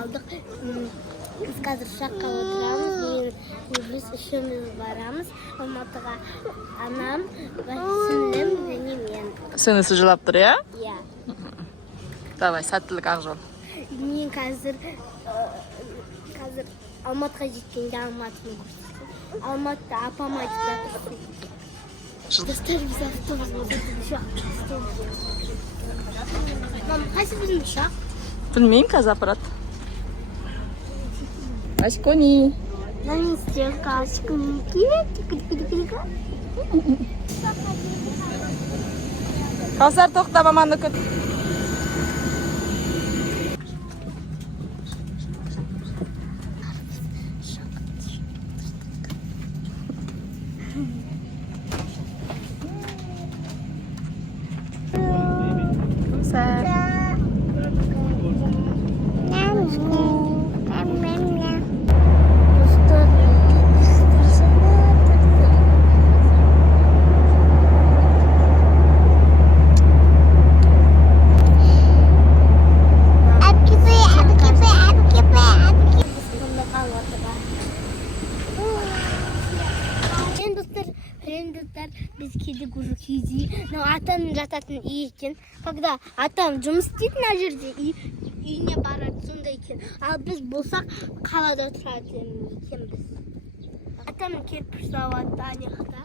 kaldık. Biz қазір ұшаққа отырамыз. Biz үшеуміз барамыз. Алматыға анам, сіңлім және мен. Сіңлісі жылап тұр, иә? Иә. Давай, сәттілік Ақжол. Мен қазір Алматыға жеткенде Алматыны көрсетемін. Алматыда апам айтып жатыр. Достар, біз автобус отырдық. Мам, қайсы біздің ұшақ? Білмеймін, қазір апарат. Ашкони. Наместека, Ашкони. Каусар, тоқта, маманы күт. Біз келдік уже кизи. Атаның жататын үй екен. Когда атам жұмыс істейді мына жерде, үйіне барады сондай екен. Ал біз болсақ қалада тұратын екенбіз. Атам кирпич салады анаяқта.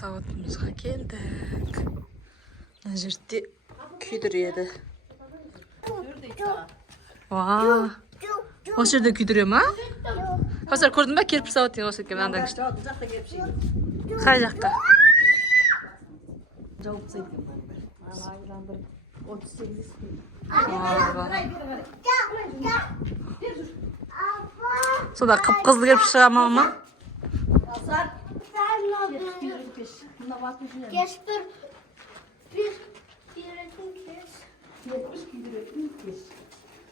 Сауытымызға келдік. Мына жерде күйдіреді. Вау! Осы жерде күйдіре ма? Каусар, көрдің ба? Кірпіш сауыт деген осы екен. Мынандай күшті. Қай жаққа? Сода қып-қызыл кірпіш шыға ма? Keş bir yönetim keş. 70 yönetim keş.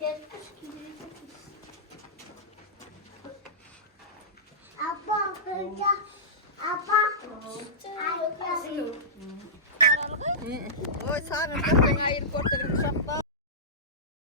70 yönetim keş. Abba, hırca. Abba. Oy, sana bir ayır kortlarını şapla.